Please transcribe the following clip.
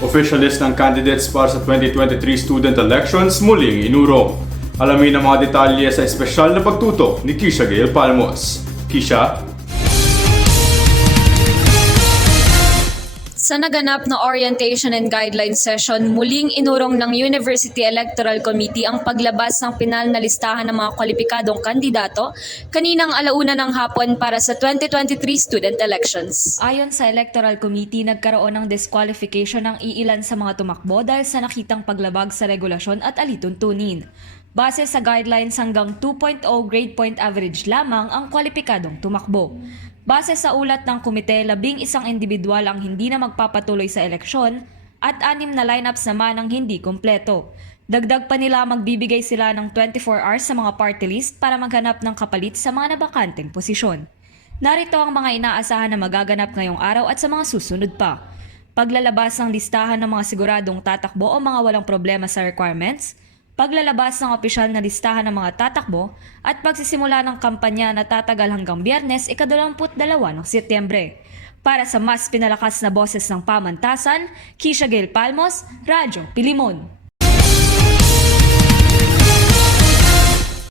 Official list ng candidates para sa 2023 student elections muling inurong. Alamin ang mga detalye sa espesyal na pagtutok ni Kisha Gail Palmos. Kisha? Sa naganap na orientation and guidelines session, muling inurong ng University Electoral Committee ang paglabas ng pinal na listahan ng mga kwalipikadong kandidato kaninang alauna ng hapon para sa 2023 student elections. Ayon sa Electoral Committee, nagkaroon ng disqualification ng iilan sa mga tumakbo dahil sa nakitang paglabag sa regulasyon at alituntunin. Base sa guidelines, hanggang 2.0 grade point average lamang ang kwalipikadong tumakbo. Base sa ulat ng komite, 11 individual ang hindi na magpapatuloy sa eleksyon at 6 na lineups naman ang hindi kumpleto. Dagdag pa nila, magbibigay sila ng 24 hours sa mga party list para maghanap ng kapalit sa mga nabakanteng posisyon. Narito ang mga inaasahan na magaganap ngayong araw at sa mga susunod pa. Paglalabas ng listahan ng mga siguradong tatakbo o mga walang problema sa requirements, paglalabas ng opisyal na listahan ng mga tatakbo at pagsisimula ng kampanya na tatagal hanggang Biyernes, 22 ng Setyembre. Para sa mas pinalakas na boses ng pamantasan, Kisha Gail Palmos, Radyo Pilimon.